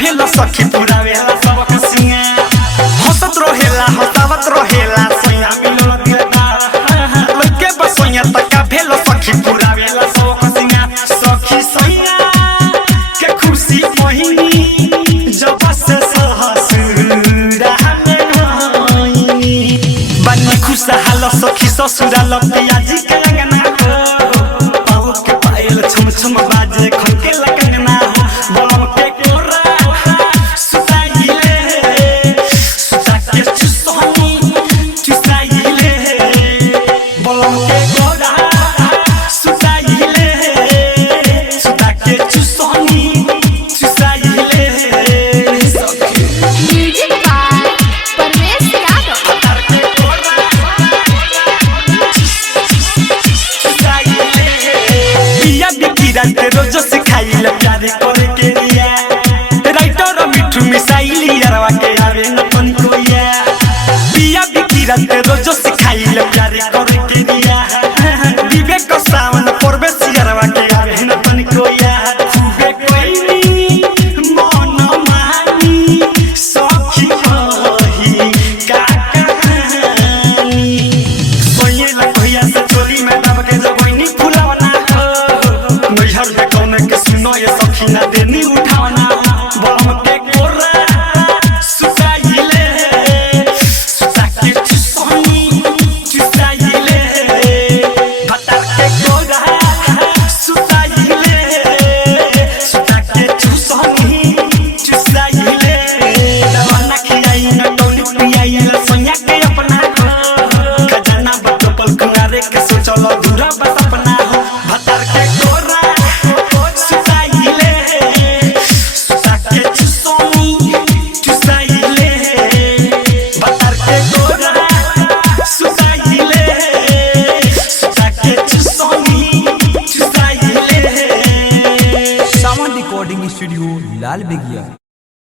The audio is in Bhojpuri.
भेल सखी पूरा वेला सब कसिया हंसत रहेला हंसावत रहेला सोया मिलो दिलदार लगे बसोया तक भेल सखी पूरा वेला सब कसिया सखी सोया के खुशी पहिनी जब से ससुरा में होइनी बनी खुशहाल सखी ससुराल पियाजी के लगना पाओ के पायल छम छम बाजे खनके लगना बलम के कोरा सुताइले सुता के चुसनी चुसाइले बलम के कोरा सुताइले सुता के चुसनी चुसाइले म्यूजिक बाय परमेश यादव। तार के कोरा चुसाइले पिया बिकिरा के रोज सिखाइले प्यार करे के रिया राइटर मिठू मिसाइली यारवा के आवे न तन कोया पिया बिकिरा के रोज सिखाइले प्यार करे के रिया विवेक सावन परवेश यारवा के आवे न तन कोया खूबे कोइनी मन मानी सखी कही का कहानी सोयेला कोया से चोरी में दब के जबोइनी फुलावना नैहर में कौन के सुनो ये सखी ना देनी उठावना बलम के कोरा सुताइले सुता के चुसनी चुसाइले भतार के कोरा सुताइले सुता के चुसनी चुसाइले दवाना खियाई न टोली पियाई सोया के अपना खजाना बटपल कुंगारे के सोचल अधूरा बस अपना भतार के कोरा सुताइले सुता के चुसनी चुसाइले भतार के कोरा सुताइले सुता के चुसनी चुसाइले सावन रिकॉर्डिंग स्टूडियो लाल बेगिया।